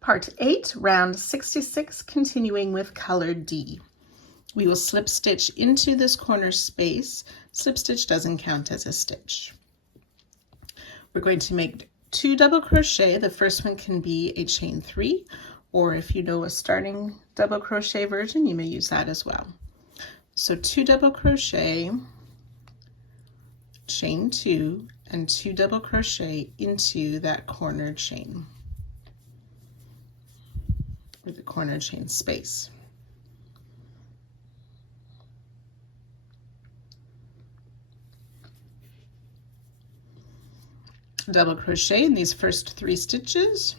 Part 8, round 66, continuing with color D. We will slip stitch into this corner space. Slip stitch doesn't count as a stitch. We're going to make 2 double crochet. The first one can be a chain 3, or if you know a starting double crochet version, you may use that as well. So 2 double crochet, chain 2, and 2 double crochet into that corner chain, or the corner chain space. Double crochet in these first 3 stitches.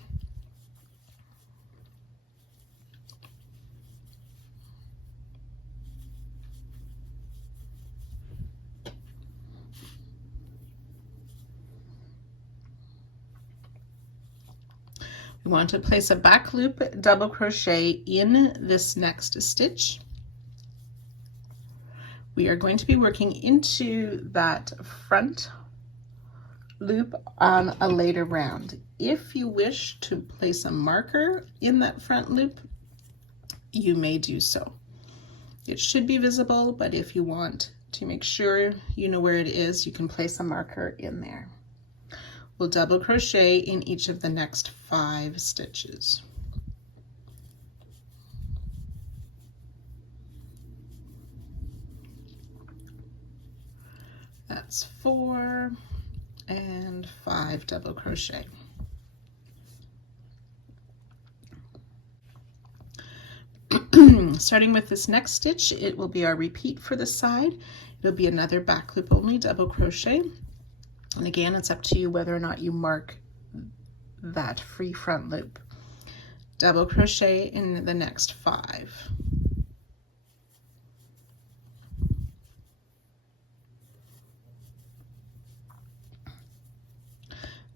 We want to place a back loop double crochet in this next stitch. We are going to be working into that front loop on a later round. If you wish to place a marker in that front loop, you may do so. It should be visible, but if you want to make sure you know where it is, you can place a marker in there. We'll double crochet in each of the next 5 stitches. That's 4 and 5 double crochet. Starting with this next stitch, it will be our repeat for the side. It'll be another back loop only double crochet. And again, it's up to you whether or not you mark that free front loop. Double crochet in the next 5.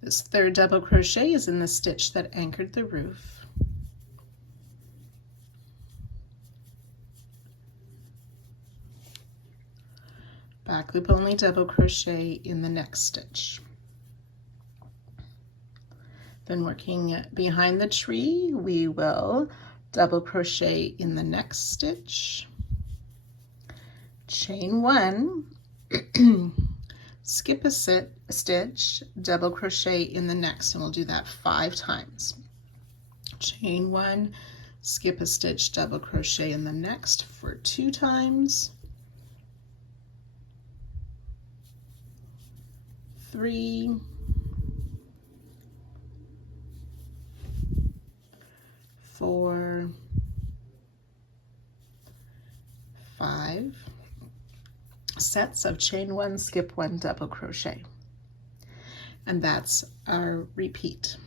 This third double crochet is in the stitch that anchored the roof. Back loop only double crochet in the next stitch. Then working behind the tree, we will double crochet in the next stitch, chain 1, skip a stitch, double crochet in the next, and we'll do that 5 times. Chain 1, skip a stitch, double crochet in the next for 2 times, 3, 4, 5 sets of chain 1, skip 1, double crochet, and that's our repeat.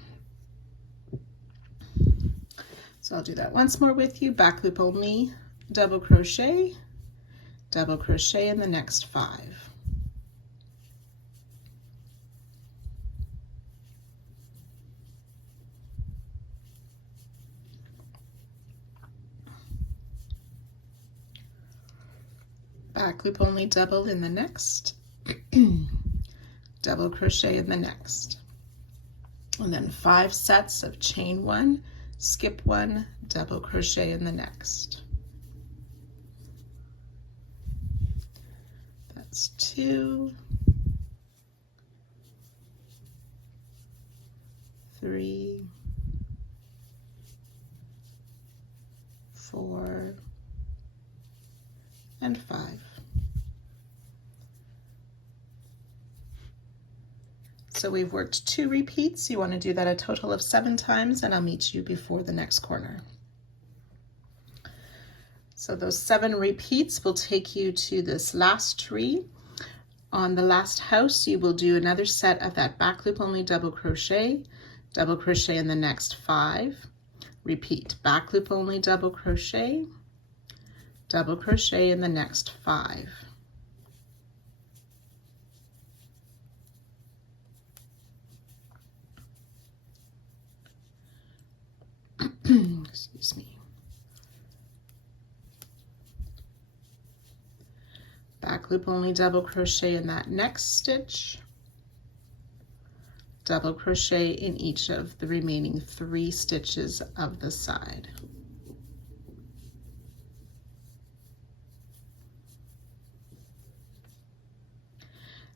So I'll do that once more with you. Back loop only double crochet in the next 5. Back loop only double in the next, double crochet in the next, and then 5 sets of chain 1, skip 1, double crochet in the next. That's 2, 3, 4, and 5. So we've worked 2 repeats. You want to do that a total of 7 times, and I'll meet you before the next corner. So those 7 repeats will take you to this last tree. On the last house, you will do another set of that back loop only double crochet in the next 5, repeat, back loop only double crochet in the next 5. Excuse me. Back loop only double crochet in that next stitch, double crochet in each of the remaining 3 stitches of the side.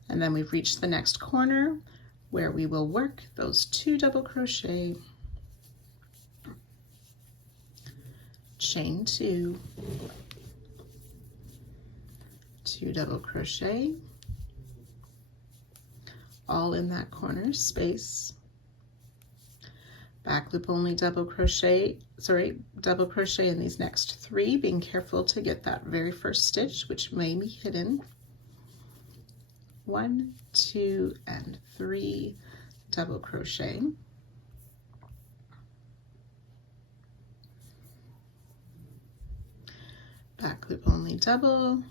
And then we've reached the next corner where we will work those 2 double crochet, chain 2, 2 double crochet, all in that corner space. Back loop only double crochet in these next 3, being careful to get that very first stitch, which may be hidden. 1, 2, and 3 double crochet. Back loop only double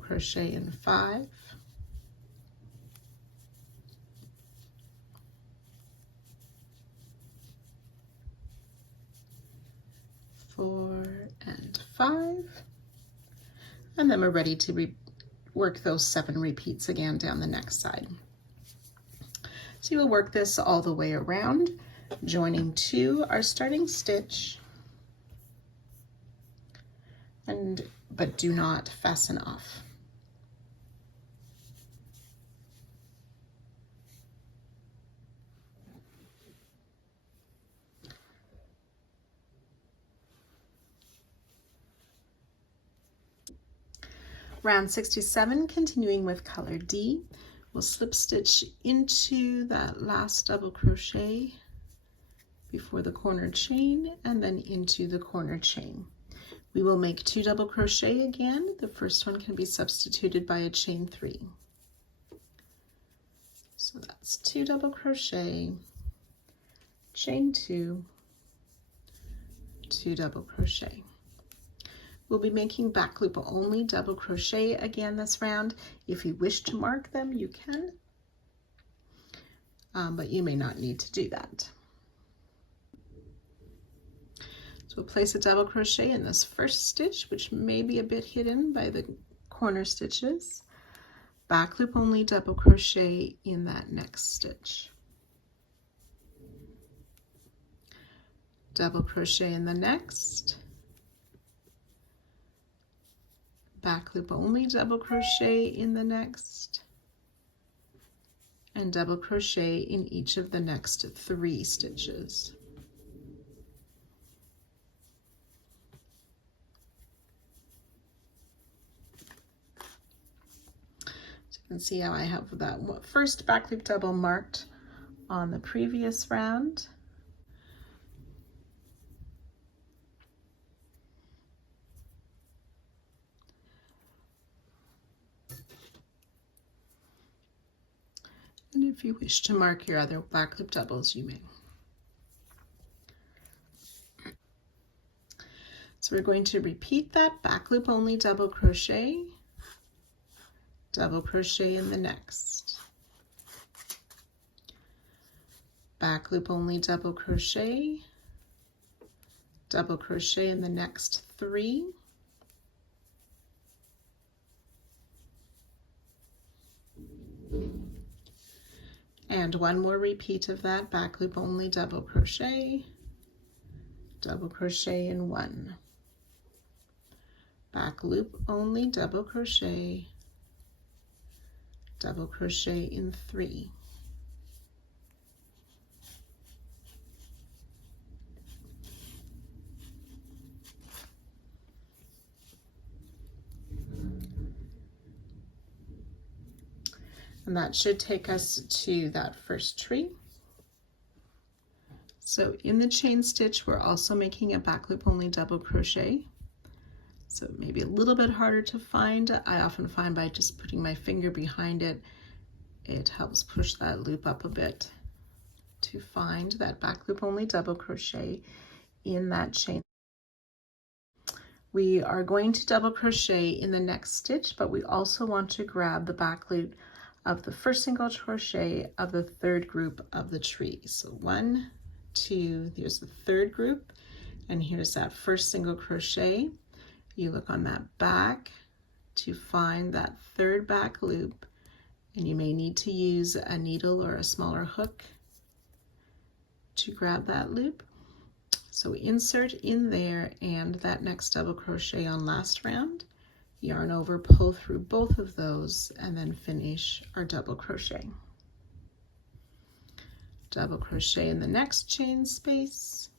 crochet in 5, 4, and 5, and then we're ready to work those 7 repeats again down the next side. So you will work this all the way around, joining to our starting stitch, but do not fasten off. Round 67, continuing with color D, we'll slip stitch into that last double crochet before the corner chain and then into the corner chain. We will make 2 double crochet again. The first one can be substituted by a chain 3. So that's 2 double crochet, chain 2, 2 double crochet. We'll be making back loop only double crochet again this round. If you wish to mark them, you can, but you may not need to do that. So we'll place a double crochet in this first stitch, which may be a bit hidden by the corner stitches. Back loop only double crochet in that next stitch. Double crochet in the next. Back loop only double crochet in the next, and double crochet in each of the next 3 stitches. So you can see how I have that first back loop double marked on the previous round. And if you wish to mark your other back loop doubles, you may. So we're going to repeat that back loop only double crochet in the next, back loop only double crochet in the next 3, and one more repeat of that back loop only double crochet in 1, back loop only double crochet in 3, and that should take us to that first tree. So in the chain stitch, we're also making a back loop only double crochet. So it may be a little bit harder to find. I often find by just putting my finger behind it, it helps push that loop up a bit to find that back loop only double crochet in that chain. We are going to double crochet in the next stitch, but we also want to grab the back loop of the first single crochet of the 3rd group of the tree. So 1, 2, there's the 3rd group, and here's that first single crochet. You look on that back to find that 3rd back loop and you may need to use a needle or a smaller hook to grab that loop. So insert in there and that next double crochet on last round, yarn over, pull through both of those, and then finish our double crochet. Double crochet in the next chain space,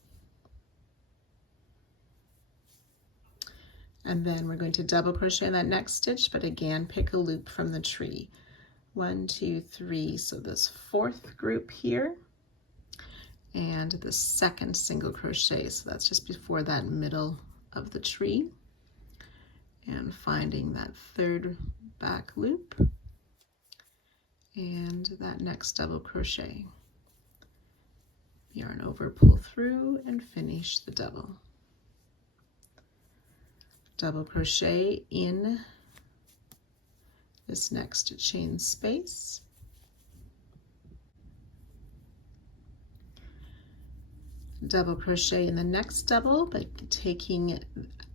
and then we're going to double crochet in that next stitch, but again pick a loop from the tree. 1, 2, 3, so this fourth group here, and the second single crochet, so that's just before that middle of the tree, and finding that third back loop and that next double crochet. Yarn over, pull through, and finish the double. Double crochet in this next chain space. Double crochet in the next double, but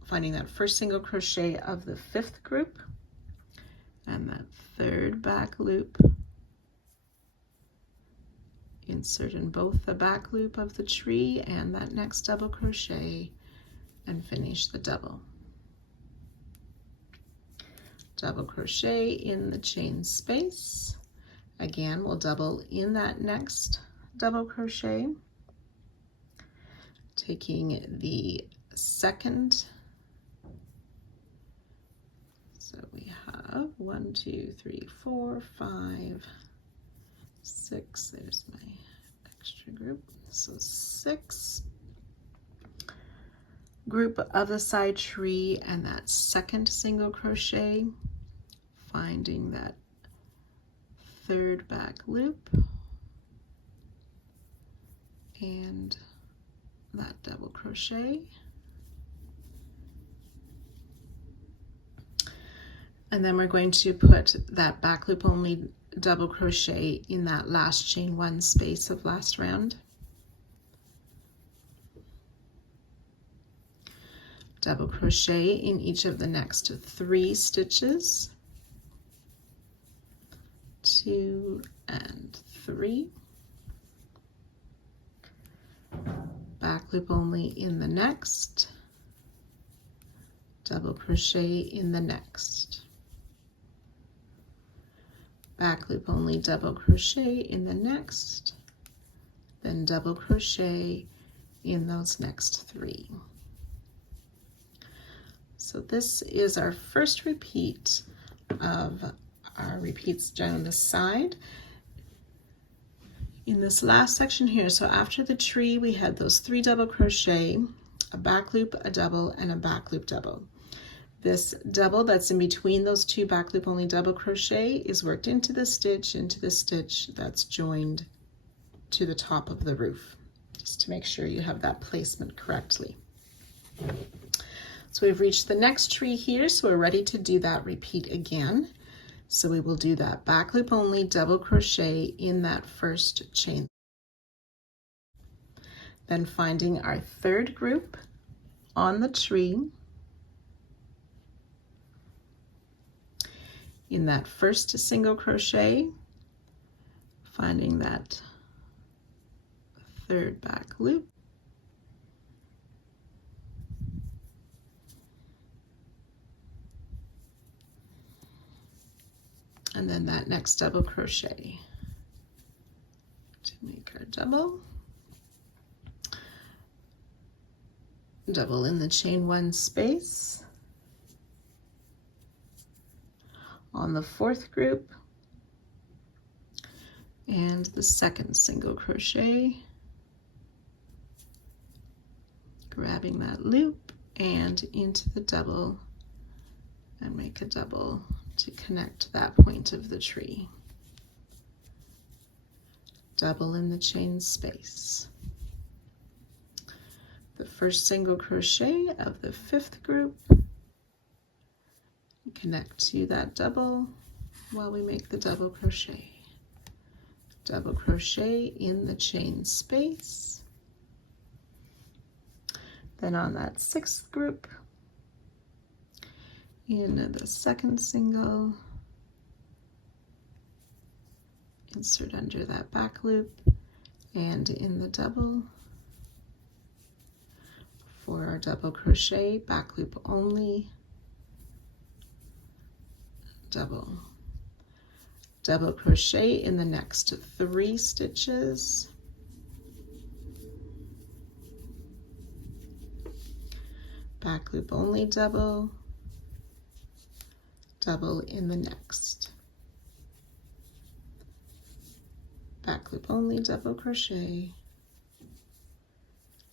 finding that first single crochet of the fifth group and that third back loop. Insert in both the back loop of the tree and that next double crochet and finish the double. Double crochet in the chain space. Again, we'll double in that next double crochet, taking the second. So we have 1, 2, 3, 4, 5, 6, there's my extra group, so 6 group of the side tree and that second single crochet, finding that third back loop and that double crochet, and then we're going to put that back loop only double crochet in that last chain 1 space of last round. Double crochet in each of the next 3 stitches, 2 and 3. Back loop only in the next, double crochet in the next. Back loop only double crochet in the next, then double crochet in those next 3. So this is our first repeat of our repeats down the side. In this last section here, so after the tree we had those 3 double crochet, a back loop, a double, and a back loop double. This double that's in between those 2 back loop only double crochet is worked into the stitch that's joined to the top of the roof, just to make sure you have that placement correctly. So we've reached the next tree here, so we're ready to do that repeat again. So we will do that back loop only double crochet in that first chain, then finding our third group on the tree. In that first single crochet, finding that third back loop, and then that next double crochet to make our double. Double in the chain 1 space. On the 4th group and the second single crochet, grabbing that loop and into the double and make a double to connect that point of the tree. Double in the chain space. The first single crochet of the 5th group, connect to that double while we make the double crochet. Double crochet in the chain space. Then on that 6th group, in the second single, insert under that back loop and in the double. For our double crochet, back loop only, double. Double crochet in the next 3 stitches. Back loop only, double, double in the next. Back loop only, double crochet,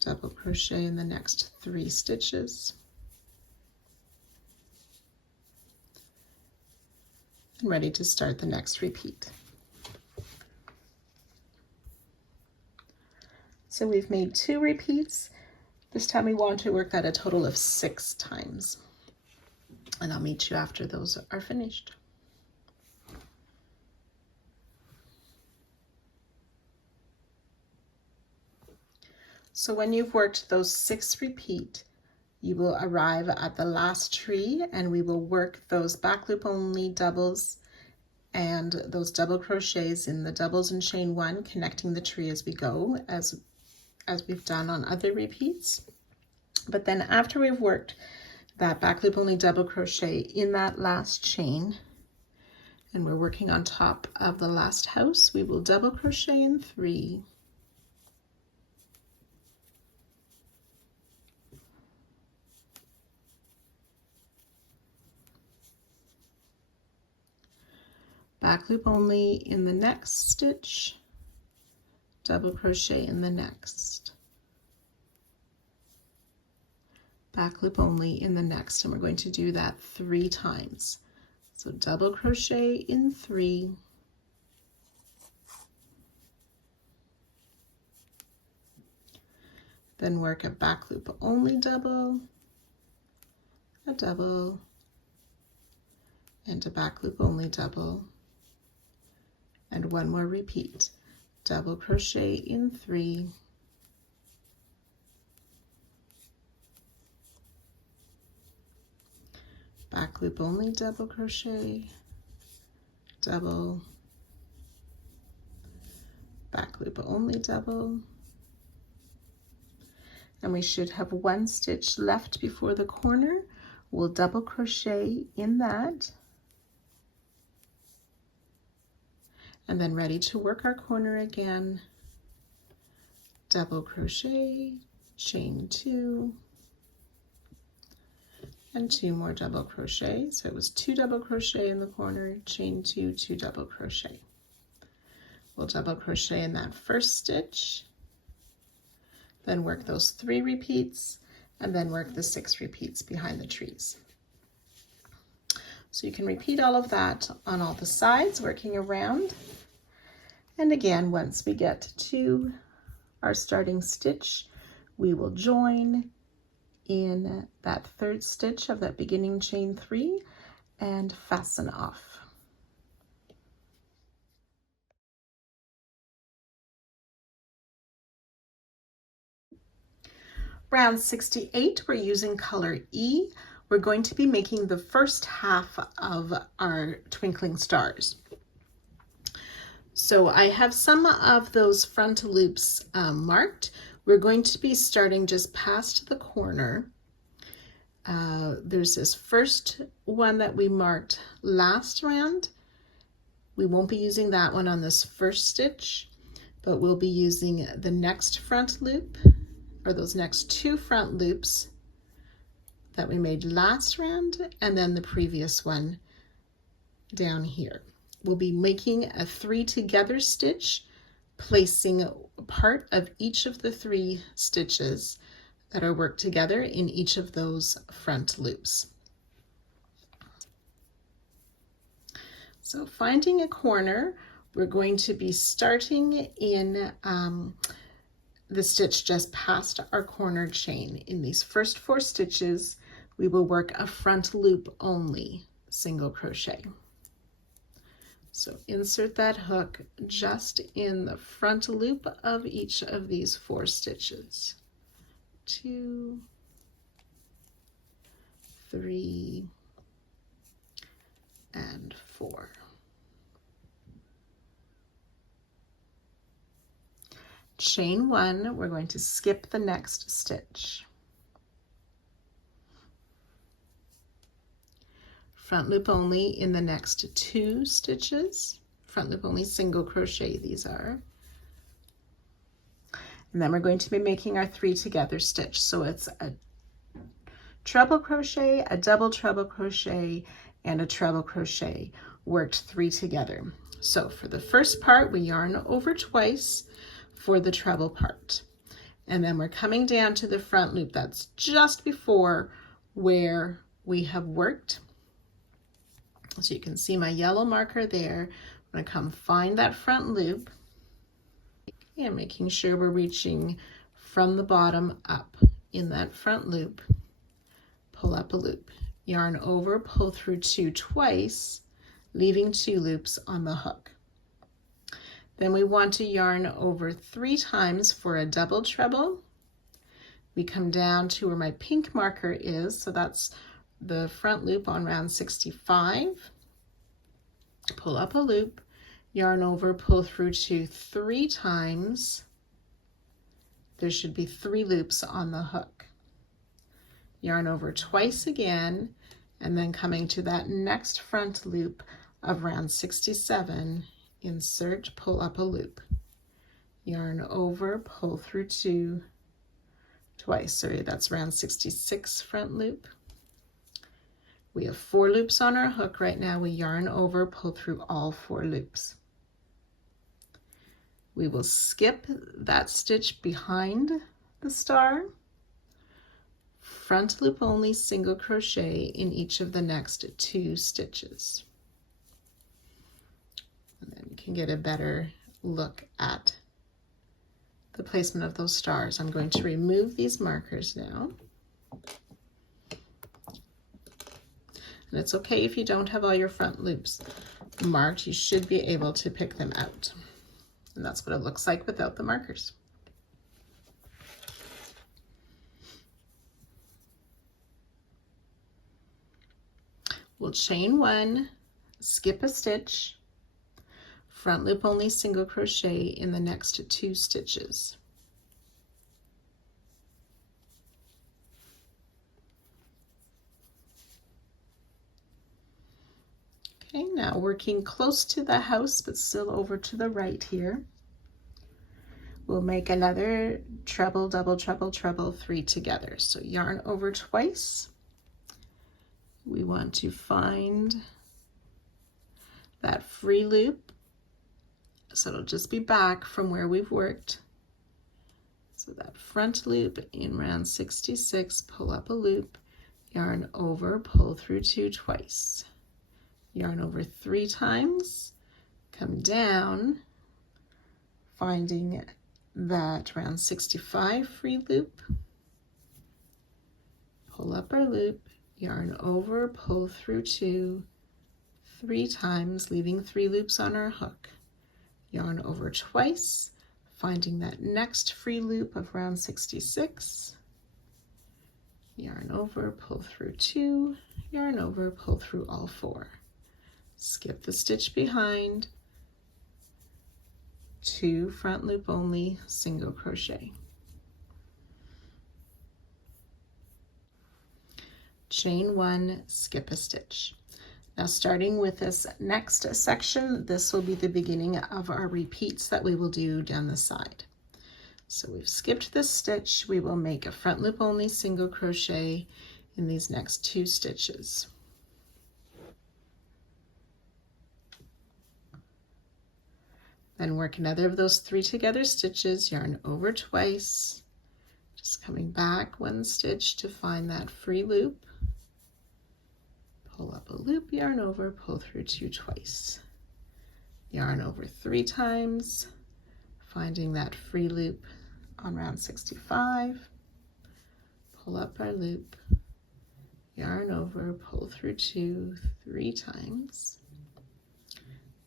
double crochet in the next 3 stitches. And ready to start the next repeat. So we've made 2 repeats. This time we want to work that a total of 6 times. And I'll meet you after those are finished. So when you've worked those 6 repeats, you will arrive at the last tree, and we will work those back loop only doubles and those double crochets in the doubles and chain 1, connecting the tree as we go, as we've done on other repeats. But then after we've worked that back loop only double crochet in that last chain, and we're working on top of the last house, we will double crochet in 3, back loop only in the next stitch, double crochet in the next, back loop only in the next, and we're going to do that 3 times. So double crochet in 3, then work a back loop only double, a double, and a back loop only double, and 1 more repeat. Double crochet in 3, back loop only double crochet, double, back loop only double, and we should have 1 stitch left before the corner. We'll double crochet in that, and then ready to work our corner again, double crochet, chain 2, and 2 more double crochet. So it was 2 double crochet in the corner, chain 2, 2 double crochet. We'll double crochet in that first stitch, then work those 3 repeats, and then work the 6 repeats behind the trees. So you can repeat all of that on all the sides, working around. And again, once we get to our starting stitch, we will join in that 3rd stitch of that beginning chain 3 and fasten off. Round 68, we're using color E. We're going to be making the first half of our twinkling stars. So I have some of those front loops marked. We're going to be starting just past the corner. There's this first one that we marked last round. We won't be using that one on this first stitch, but we'll be using the next front loop, or those next 2 front loops that we made last round, and then the previous one down here. We'll be making a 3 together stitch, placing part of each of the 3 stitches that are worked together in each of those front loops. So finding a corner, we're going to be starting in the stitch just past our corner chain. In these first 4 stitches, we will work a front loop only, single crochet. So insert that hook just in the front loop of each of these 4 stitches. 2, 3, and 4. chain one, we're going to skip the next stitch. Front loop only in the next 2 stitches. Front loop only single crochet these are. And then we're going to be making our 3 together stitch. So it's a treble crochet, a double treble crochet, and a treble crochet worked 3 together. So for the first part, we yarn over twice for the treble part. And then we're coming down to the front loop. That's just before where we have worked. So you can see my yellow marker there. I'm going to come find that front loop and making sure we're reaching from the bottom up in that front loop. Pull up a loop, yarn over, pull through 2 twice, leaving 2 loops on the hook. Then we want to yarn over 3 times for a double treble. We come down to where my pink marker is, so that's the front loop on round 65. Pull up a loop, yarn over, pull through 2 3 times. There should be 3 loops on the hook. Yarn over twice again, and then coming to that next front loop of round 67, insert, pull up a loop. Yarn over, pull through 2 twice. Sorry, that's round 66 front loop. We have 4 loops on our hook right now. We yarn over, pull through all 4 loops. We will skip that stitch behind the star. Front loop only single crochet in each of the next 2 stitches. And then you can get a better look at the placement of those stars. I'm going to remove these markers now. And it's okay if you don't have all your front loops marked, you should be able to pick them out. And that's what it looks like without the markers. We'll chain 1, skip a stitch, front loop only single crochet in the next 2 stitches. Okay, now working close to the house, but still over to the right here, we'll make another treble, double, treble, treble, 3 together. So yarn over twice. We want to find that free loop. So it'll just be back from where we've worked. So that front loop in round 66, pull up a loop, yarn over, pull through 2 twice. Yarn over 3 times, come down, finding that round 65 free loop, pull up our loop, yarn over, pull through 2, 3 times, leaving 3 loops on our hook. Yarn over twice, finding that next free loop of round 66, yarn over, pull through 2, yarn over, pull through all 4. Skip the stitch behind, 2 front loop only, single crochet. Chain 1, skip a stitch. Now starting with this next section, this will be the beginning of our repeats that we will do down the side. So we've skipped this stitch, we will make a front loop only single crochet in these next 2 stitches. Then work another of those 3 together stitches, yarn over twice, just coming back 1 stitch to find that free loop. Pull up a loop, yarn over, pull through 2 twice. Yarn over 3 times, finding that free loop on round 65. Pull up our loop, yarn over, pull through 2, 3 times.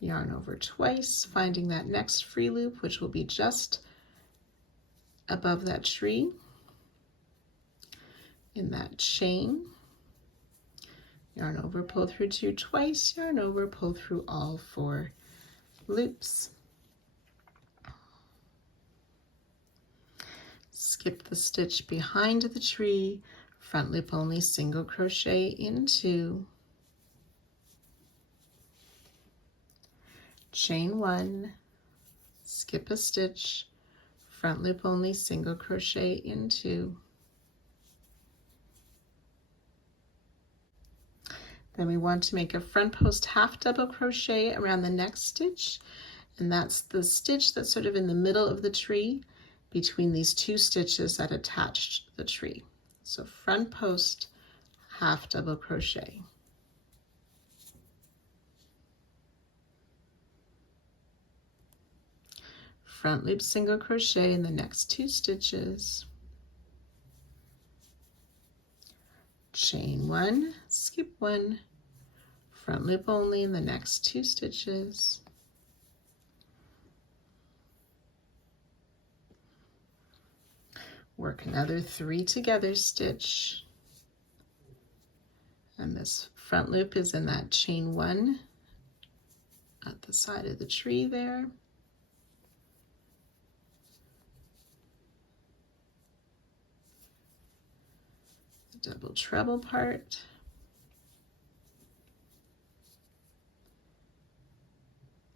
Yarn over twice, finding that next free loop, which will be just above that tree in that chain. Yarn over, pull through 2 twice, yarn over, pull through all 4 loops. skip the stitch behind the tree, front loop only, single crochet into, chain 1, skip a stitch, front loop only, single crochet into. Then we want to make a front post half double crochet around the next stitch, and that's the stitch that's sort of in the middle of the tree between these two stitches that attached the tree. So front post half double crochet. Front loop single crochet in the next two stitches. Chain 1, skip 1, front loop only in the next two stitches. Work another 3 together stitch, and this front loop is in that chain 1 at the side of the tree there. The double treble part.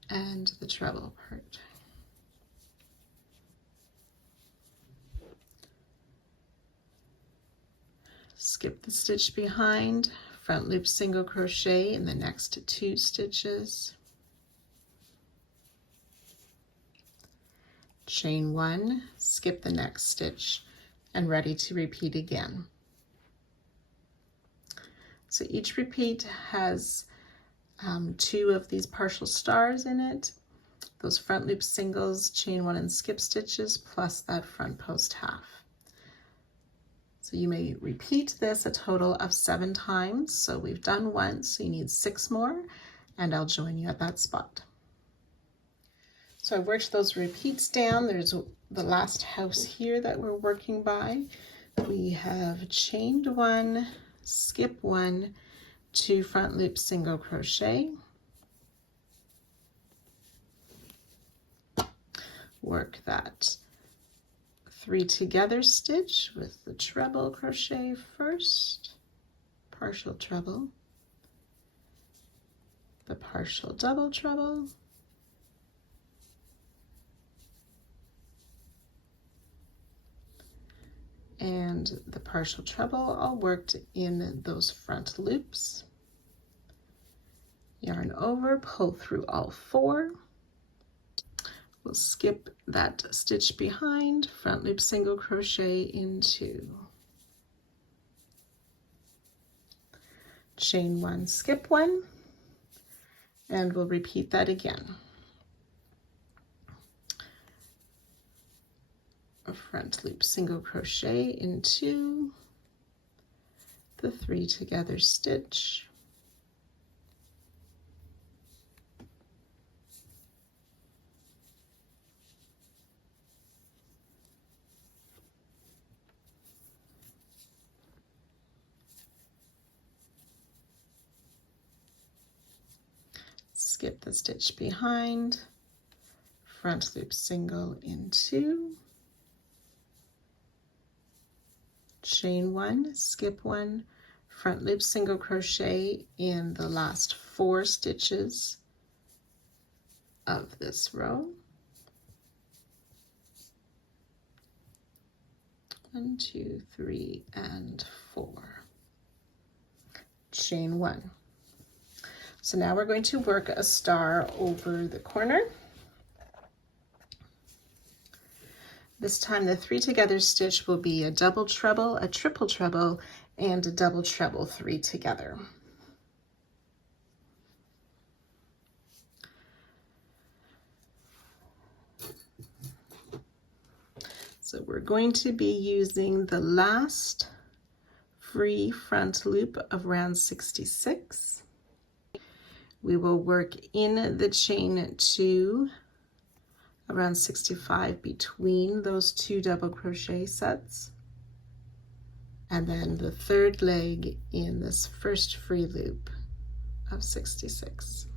And the treble part. Skip the stitch behind, front loop single crochet in the next two stitches. Chain 1, skip the next stitch, and ready to repeat again. So each repeat has 2 of these partial stars in it, those front loop singles, chain 1 and skip stitches, plus that front post half. So you may repeat this a total of 7 times. So we've done 1, so you need 6 more, and I'll join you at that spot. So I worked those repeats down. There's the last house here that we're working by. We have chained 1, skip 1, 2 front loop single crochet, work that 3 together stitch with the treble crochet first, partial treble, the partial double treble, and the partial treble all worked in those front loops. Yarn over, pull through all 4. We'll skip that stitch behind, front loop single crochet into, chain 1, skip 1, and we'll repeat that again. A front loop single crochet into the 3 together stitch, skip the stitch behind, front loop single into, chain 1, skip 1, front loop single crochet in the last 4 stitches of this row. 1, 2, 3, and 4. Chain 1. So now we're going to work a star over the corner. This time the 3 together stitch will be a double treble, a triple treble, and a double treble 3 together. So we're going to be using the last free front loop of round 66. We will work in the chain 2 around 65 between those 2 double crochet sets, and then the 3rd leg in this first free loop of 66.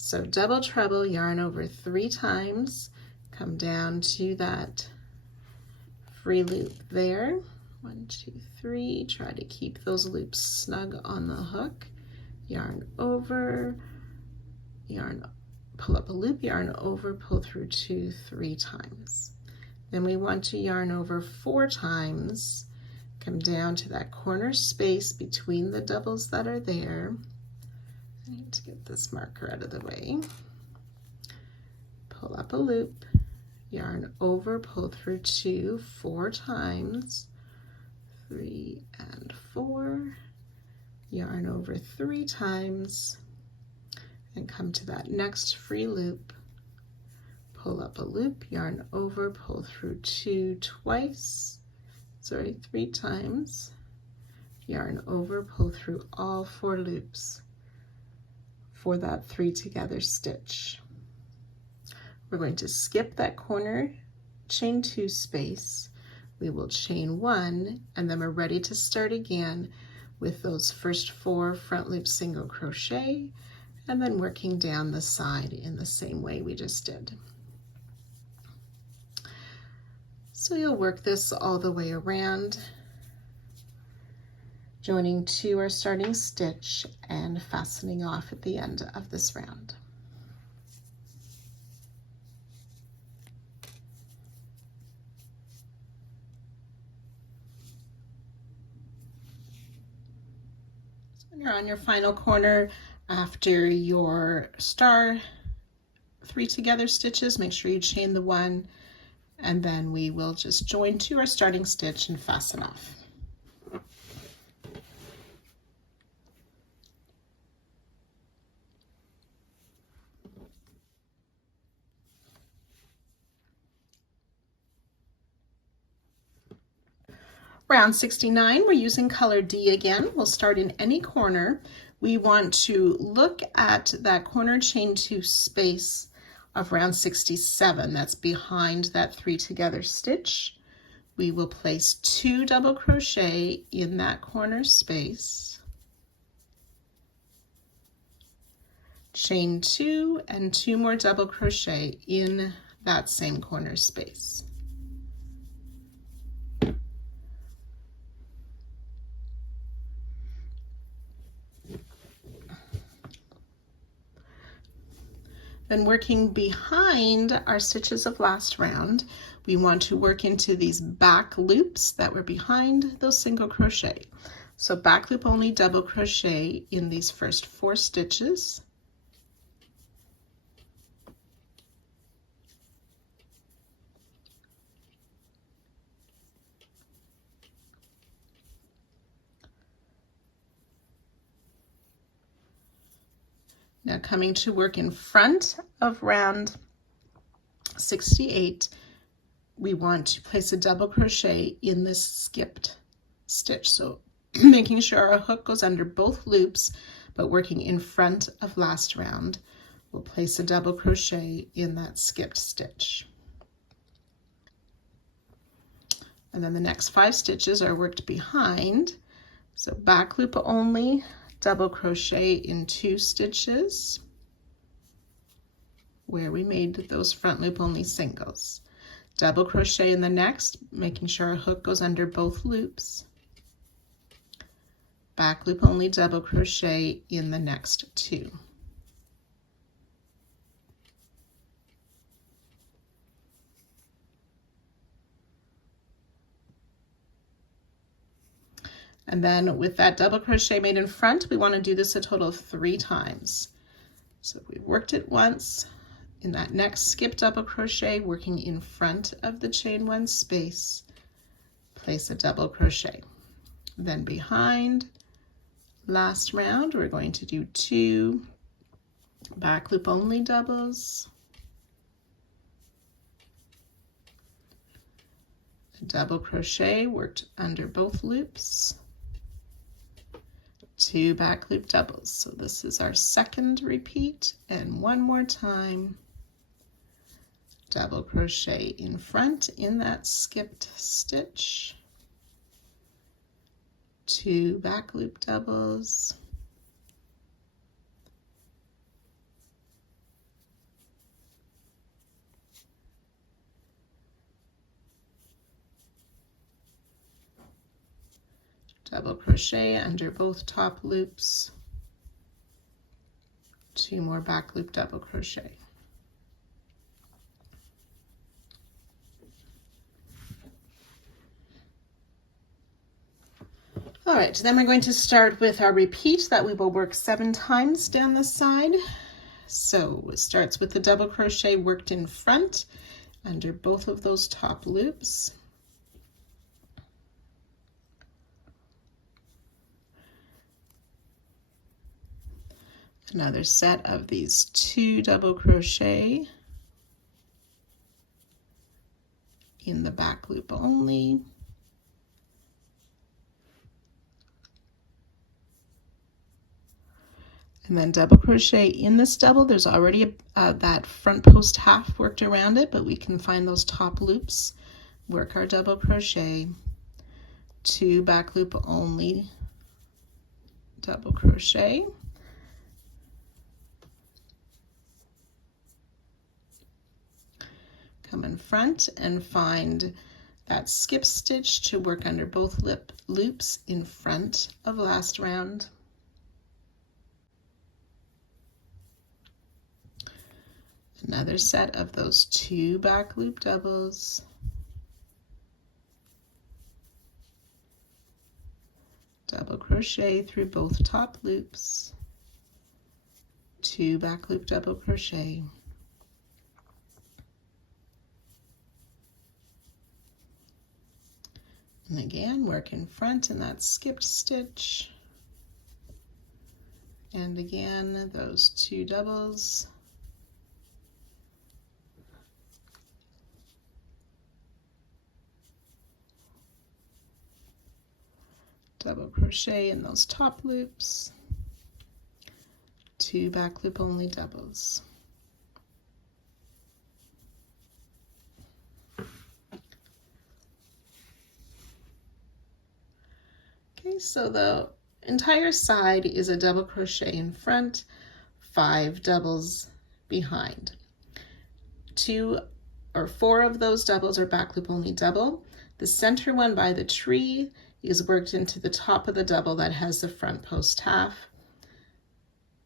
So double treble, yarn over 3 times, come down to that free loop there. 1, 2, 3, try to keep those loops snug on the hook. Yarn over, yarn, pull up a loop, yarn over, pull through 2, 3 times. Then we want to yarn over 4 times, come down to that corner space between the doubles that are there. I need to get this marker out of the way. Pull up a loop, yarn over, pull through 2, 4 times, 3 and 4, yarn over 3 times, and come to that next free loop, pull up a loop, yarn over, pull through 2 3 times, yarn over, pull through all 4 loops for that 3 together stitch. We're going to skip that corner chain 2 space. We will chain 1, and then we're ready to start again with those first 4 front loop single crochet, and then working down the side in the same way we just did. So you'll work this all the way around, joining to our starting stitch and fastening off at the end of this round. So when you're on your final corner after your star 3 together stitches, make sure you chain the 1, and then we will just join to our starting stitch and fasten off. Round 69, we're using color D again. We'll start in any corner. We want to look at that corner chain 2 space of round 67. That's behind that 3 together stitch. We will place 2 double crochet in that corner space, chain 2 and 2 more double crochet in that same corner space. Then working behind our stitches of last round, we want to work into these back loops that were behind those single crochet. So back loop only double crochet in these first 4 stitches. Now coming to work in front of round 68, we want to place a double crochet in this skipped stitch. So making sure our hook goes under both loops, but working in front of last round, we'll place a double crochet in that skipped stitch. And then the next 5 stitches are worked behind. So back loop only, double crochet in 2 stitches where we made those front loop only singles. Double crochet in the next, making sure our hook goes under both loops. Back loop only double crochet in the next 2. And then with that double crochet made in front, we want to do this a total of 3 times. So we worked it once, in that next skip double crochet, working in front of the chain 1 space, place a double crochet. Then behind last round, we're going to do 2 back loop only doubles, a double crochet worked under both loops, 2 back loop doubles. So this is our second repeat, and one more time, double crochet in front in that skipped stitch, 2 back loop doubles, double crochet under both top loops, 2 more back loop double crochet. All right, then we're going to start with our repeat that we will work 7 times down the side. So it starts with the double crochet worked in front under both of those top loops. Another set of these 2 double crochet in the back loop only. And then double crochet in this double. There's already that front post half worked around it, but we can find those top loops, work our double crochet, 2 back loop only double crochet, come in front and find that skip stitch to work under both loops in front of last round. Another set of those 2 back loop doubles, double crochet through both top loops, 2 back loop double crochet, and again work in front in that skipped stitch, and again those 2 doubles, double crochet in those top loops, 2 back loop only doubles. Okay, so the entire side is a double crochet in front, 5 doubles behind. 2 or 4 of those doubles are back loop only double. The center one by the tree is worked into the top of the double that has the front post half.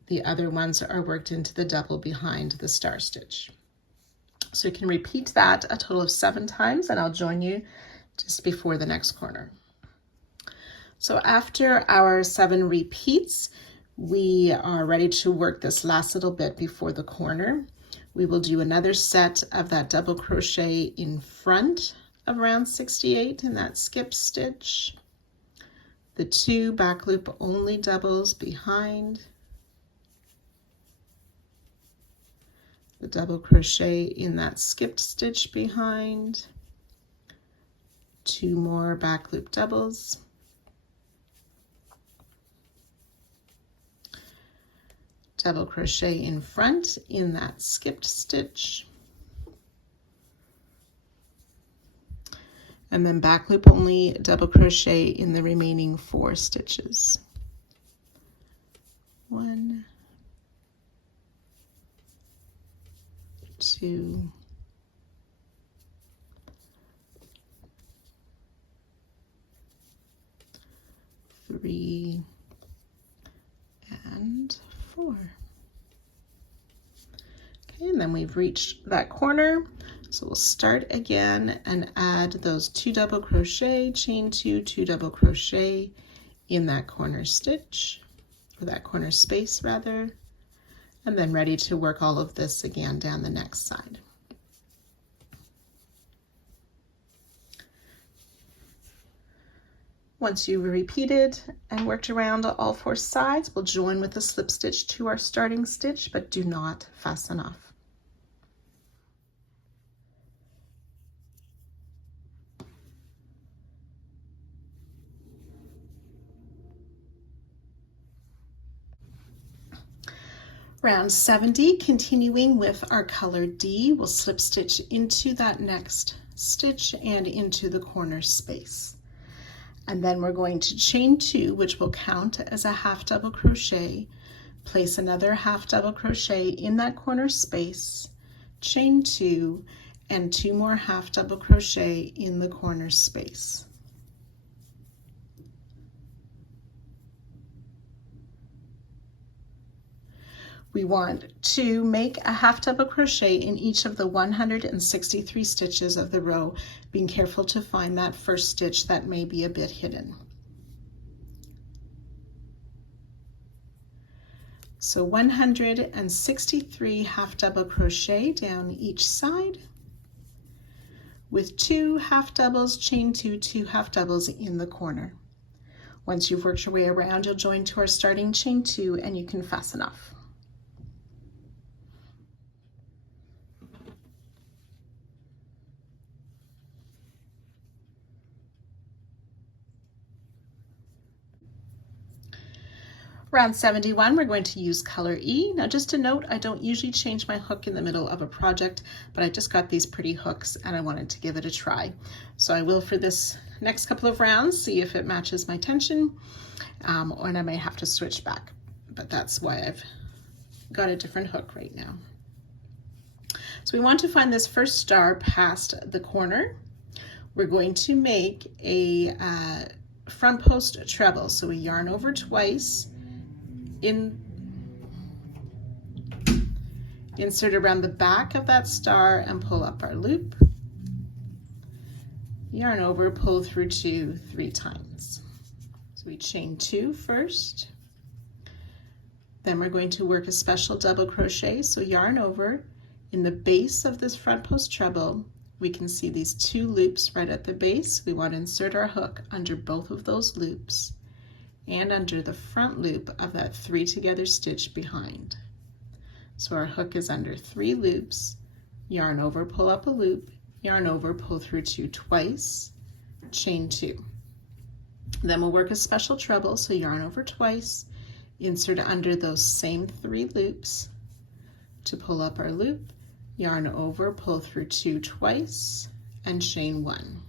The other ones are worked into the double behind the star stitch. So you can repeat that a total of 7 times, and I'll join you just before the next corner. So after our 7 repeats, we are ready to work this last little bit before the corner. We will do another set of that double crochet in front of round 68 in that skip stitch, the 2 back loop only doubles behind, the double crochet in that skipped stitch behind, 2 more back loop doubles, double crochet in front in that skipped stitch, and then back loop only double crochet in the remaining 4 stitches. 1, 2, 3, and 4. Okay, and then we've reached that corner. So we'll start again and add those 2 double crochet, chain 2, 2 double crochet in that corner stitch, or that corner space rather, and then ready to work all of this again down the next side. Once you've repeated and worked around all 4 sides, we'll join with the slip stitch to our starting stitch, but do not fasten off. Round 70, continuing with our color D, we'll slip stitch into that next stitch and into the corner space. And then we're going to chain 2, which will count as a half double crochet, place another half double crochet in that corner space, chain 2, and 2 more half double crochet in the corner space. We want to make a half double crochet in each of the 163 stitches of the row, being careful to find that first stitch that may be a bit hidden. So 163 half double crochet down each side with 2 half doubles, chain 2, 2 half doubles in the corner. Once you've worked your way around, you'll join to our starting chain 2 and you can fasten off. Round 71, we're going to use color E. Now just a note, I don't usually change my hook in the middle of a project, but I just got these pretty hooks and I wanted to give it a try. So I will, for this next couple of rounds, see if it matches my tension, and I may have to switch back, but that's why I've got a different hook right now. So we want to find this first star past the corner. We're going to make a front post treble. So we yarn over twice, insert around the back of that star and pull up our loop, yarn over, pull through 2 3 times. So we chain 2 first, then we're going to work a special double crochet. So yarn over, in the base of this front post treble we can see these 2 loops right at the base. We want to insert our hook under both of those loops and under the front loop of that 3 together stitch behind. So our hook is under 3 loops, yarn over, pull up a loop, yarn over, pull through 2 twice, chain 2. Then we'll work a special treble, so yarn over twice, insert under those same 3 loops to pull up our loop, yarn over, pull through 2 twice, and chain 1.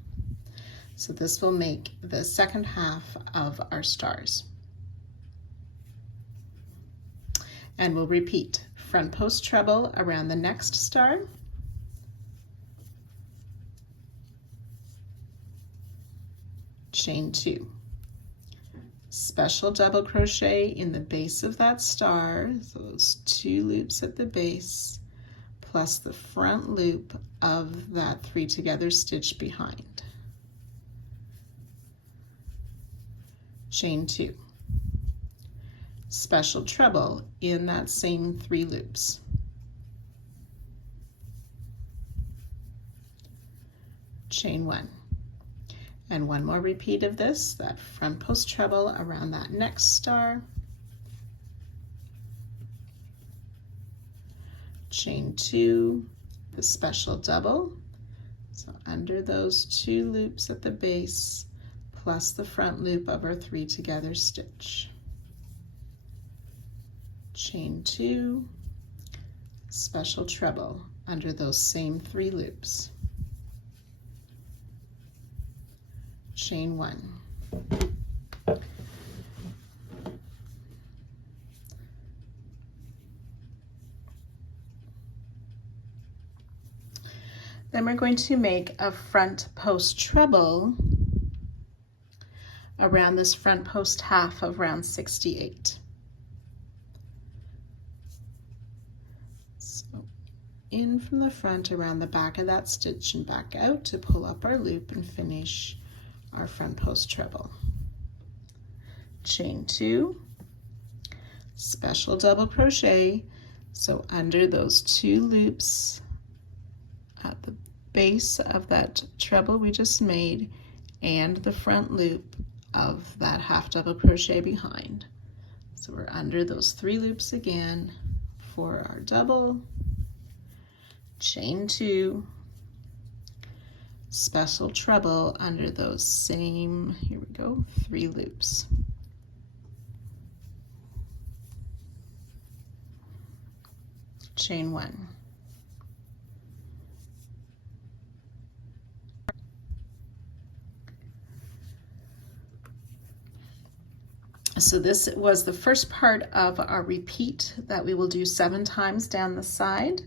So this will make the second half of our stars. And we'll repeat front post treble around the next star, chain 2, special double crochet in the base of that star, so those 2 loops at the base, plus the front loop of that 3 together stitch behind. Chain 2, special treble in that same 3 loops, chain 1, and one more repeat of this, that front post treble around that next star, chain 2, the special double, so under those 2 loops at the base plus the front loop of our 3 together stitch, chain 2, special treble under those same 3 loops, chain 1, then we're going to make a front post treble around this front post half of round 68. So in from the front around the back of that stitch and back out to pull up our loop and finish our front post treble. Chain 2, special double crochet, so under those 2 loops at the base of that treble we just made and the front loop of that half double crochet behind. So we're under those 3 loops again for our double, chain 2, special treble under those same, here we go, 3 loops. Chain 1. So this was the first part of our repeat that we will do 7 times down the side.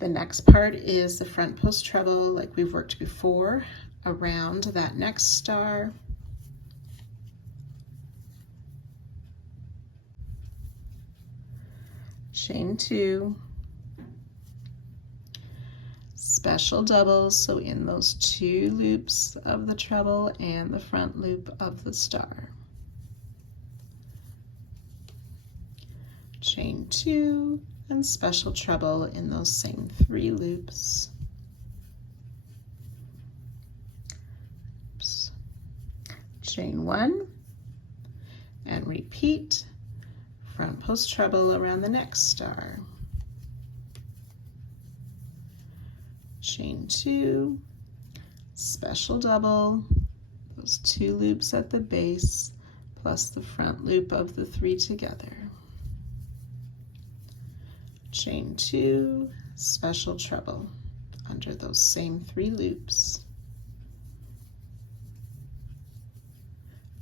The next part is the front post treble like we've worked before around that next star. chain 2, special doubles, so in those 2 loops of the treble and the front loop of the star. Chain 2 and special treble in those same 3 loops. Oops. Chain 1 and repeat, front post treble around the next star. Chain 2, special double, those 2 loops at the base plus the front loop of the 3 together. Chain 2, special treble under those same 3 loops.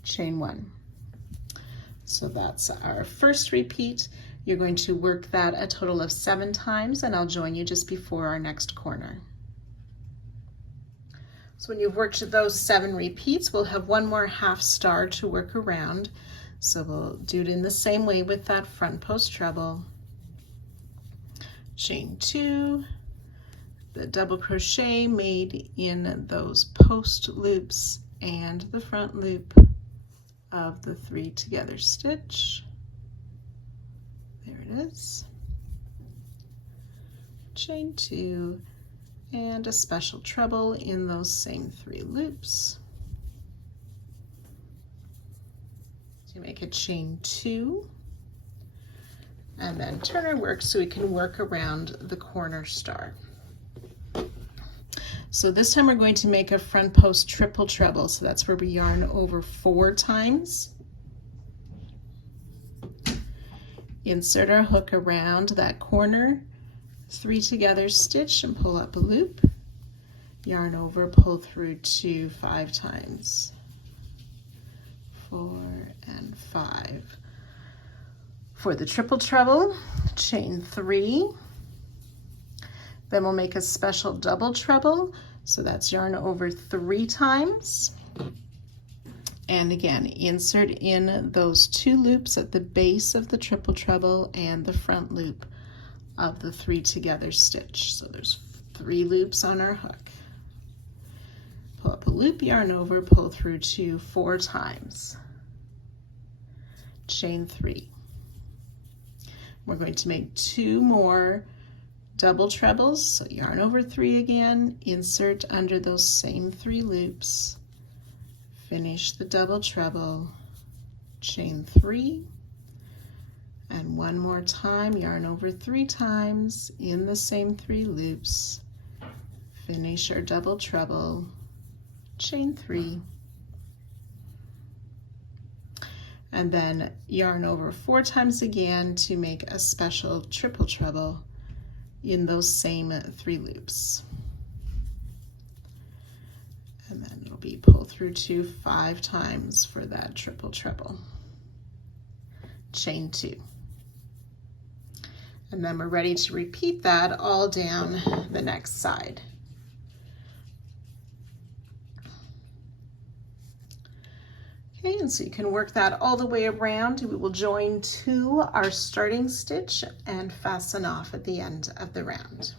Chain 1. So that's our first repeat. You're going to work that a total of 7 times, and I'll join you just before our next corner. So when you've worked those 7 repeats, we'll have 1 more half star to work around. So we'll do it in the same way with that front post treble. Chain 2, the double crochet made in those post loops and the front loop of the 3 together stitch. There it is. Chain 2 and a special treble in those same 3 loops. So you make a chain 2 and then turn our work so we can work around the corner star. So this time we're going to make a front post triple treble, so that's where we yarn over 4 times. Insert our hook around that corner, 3 together stitch and pull up a loop, yarn over, pull through 2 5 times, 4 and 5. For the triple treble, chain 3, then we'll make a special double treble, so that's yarn over 3 times. And again, insert in those 2 loops at the base of the triple treble and the front loop of the 3 together stitch. So there's 3 loops on our hook. Pull up a loop, yarn over, pull through 2 4 times. Chain 3. We're going to make 2 more double trebles, so yarn over 3 again, insert under those same 3 loops, finish the double treble, chain 3, and 1 more time, yarn over 3 times in the same 3 loops, finish our double treble, chain 3, and then yarn over 4 times again to make a special triple treble in those same 3 loops. And then it'll be pull through 2 5 times for that triple treble. Chain 2. And then we're ready to repeat that all down the next side. Okay, and so you can work that all the way around. We will join to our starting stitch and fasten off at the end of the round.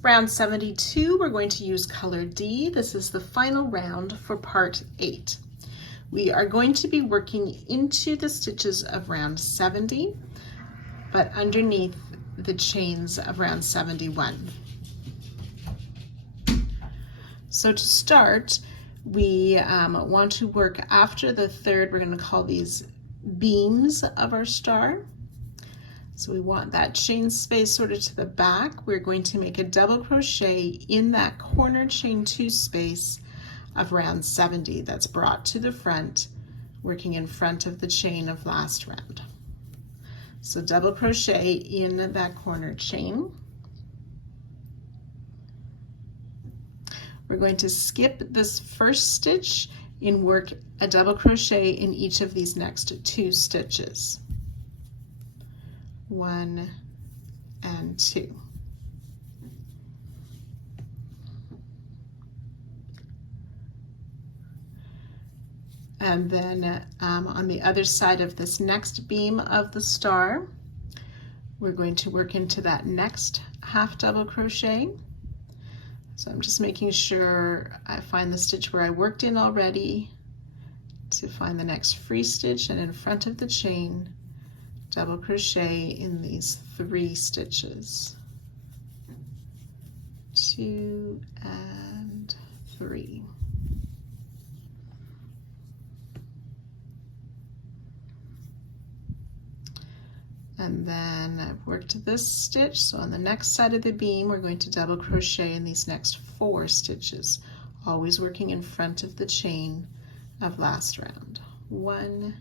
Round 72, we're going to use color D. This is the final round for part 8. We are going to be working into the stitches of round 70, but underneath the chains of round 71. So to start, we want to work after the third, we're going to call these beams of our star. So we want that chain space sort of to the back. We're going to make a double crochet in that corner chain 2 space of round 70 that's brought to the front, working in front of the chain of last round. So double crochet in that corner chain. We're going to skip this first stitch and work a double crochet in each of these next 2 stitches. 1 and 2. And then on the other side of this next beam of the star, we're going to work into that next half double crochet. So I'm just making sure I find the stitch where I worked in already to find the next free stitch, and in front of the chain, double crochet in these 3 stitches. 2 and 3. And then I've worked this stitch, so on the next side of the beam we're going to double crochet in these next 4 stitches, always working in front of the chain of last round. 1,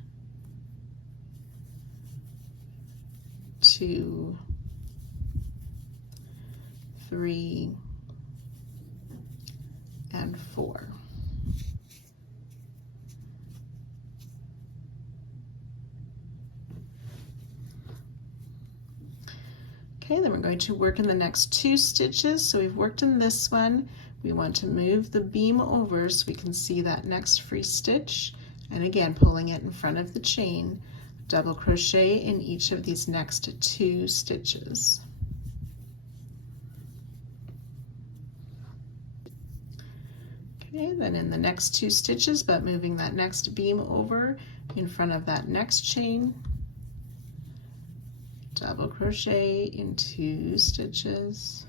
2, 3, and 4. Okay, then we're going to work in the next 2 stitches. So we've worked in this one. We want to move the beam over so we can see that next free stitch. And again, pulling it in front of the chain, double crochet in each of these next 2 stitches. Okay, then in the next 2 stitches, but moving that next beam over in front of that next chain, double crochet in 2 stitches.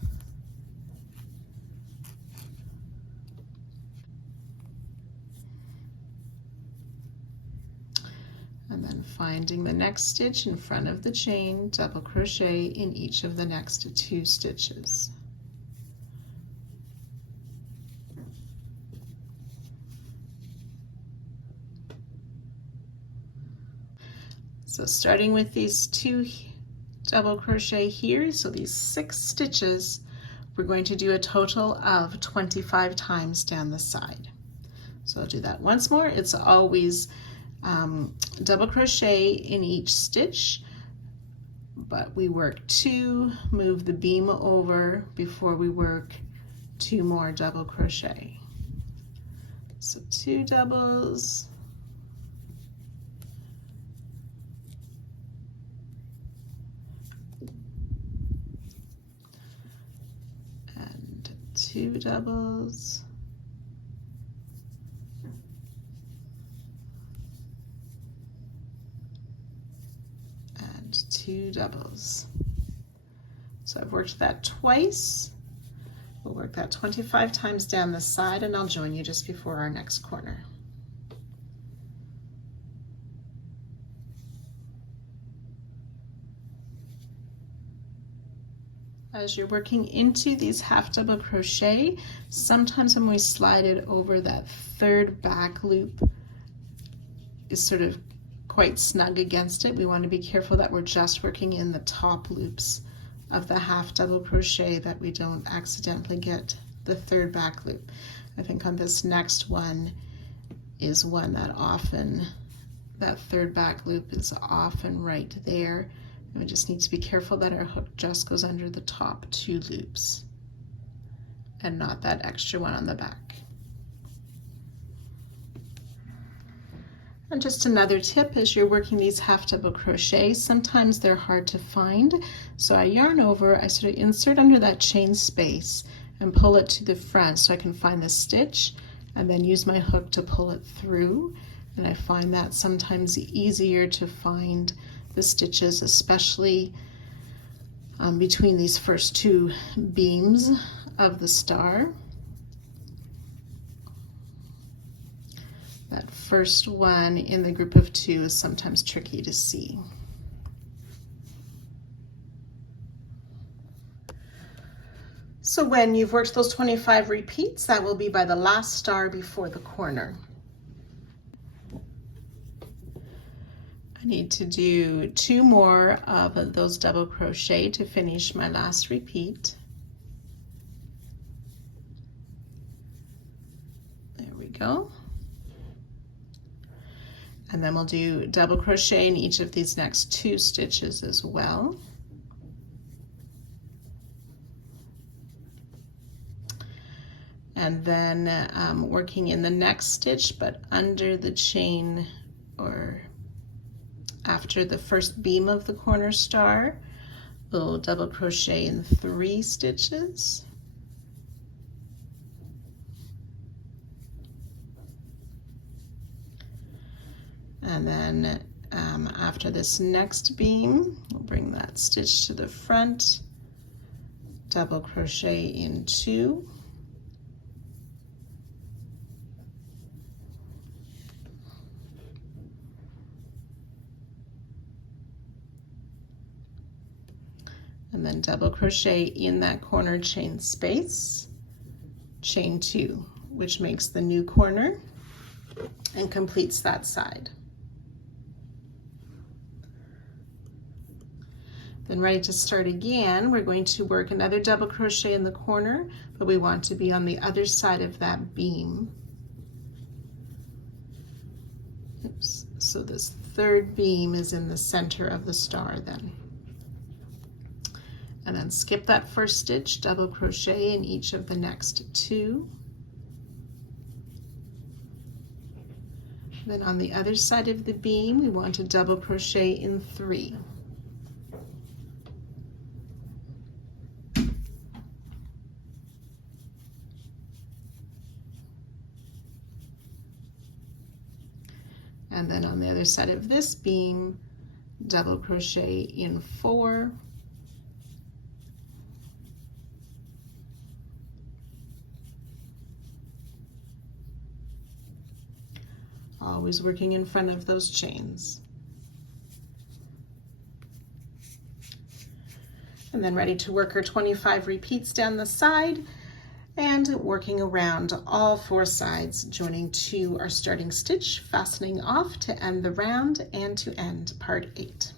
And then finding the next stitch in front of the chain, double crochet in each of the next 2 stitches. So starting with these 2 double crochet here, so these 6 stitches, we're going to do a total of 25 times down the side. So I'll do that once more. It's always double crochet in each stitch, but we work 2, move the beam over before we work 2 more double crochet. So 2 doubles, and 2 doubles, and 2 doubles. So I've worked that twice. We'll work that 25 times down the side, and I'll join you just before our next corner. As you're working into these half double crochet, sometimes when we slide it over, that 3rd back loop is sort of quite snug against it. We want to be careful that we're just working in the top loops of the half double crochet, that we don't accidentally get the 3rd back loop. I think on this next one is one that often, that 3rd back loop is often right there. And we just need to be careful that our hook just goes under the top 2 loops and not that extra one on the back. And just another tip, as you're working these half double crochets, sometimes they're hard to find. So I yarn over, I sort of insert under that chain space and pull it to the front so I can find the stitch, and then use my hook to pull it through. And I find that sometimes easier to find the stitches, especially between these first 2 beams of the star. That first one in the group of 2 is sometimes tricky to see. So when you've worked those 25 repeats, that will be by the last star before the corner. I need to do 2 more of those double crochet to finish my last repeat. There we go. And then we'll do double crochet in each of these next 2 stitches as well. and then working in the next stitch, but under the chain or after the first beam of the corner star, we'll double crochet in 3 stitches. And then after this next beam, we'll bring that stitch to the front, double crochet in 2. And then double crochet in that corner chain space, chain 2, which makes the new corner and completes that side. Then ready to start again, we're going to work another double crochet in the corner, but we want to be on the other side of that beam. Oops. So this 3rd beam is in the center of the star then. And then skip that first stitch, double crochet in each of the next 2. Then on the other side of the beam, we want to double crochet in 3. And then on the other side of this beam, double crochet in 4. Always working in front of those chains. And then ready to work our 25 repeats down the side and working around all 4 sides, joining to our starting stitch, fastening off to end the round and to end part 8.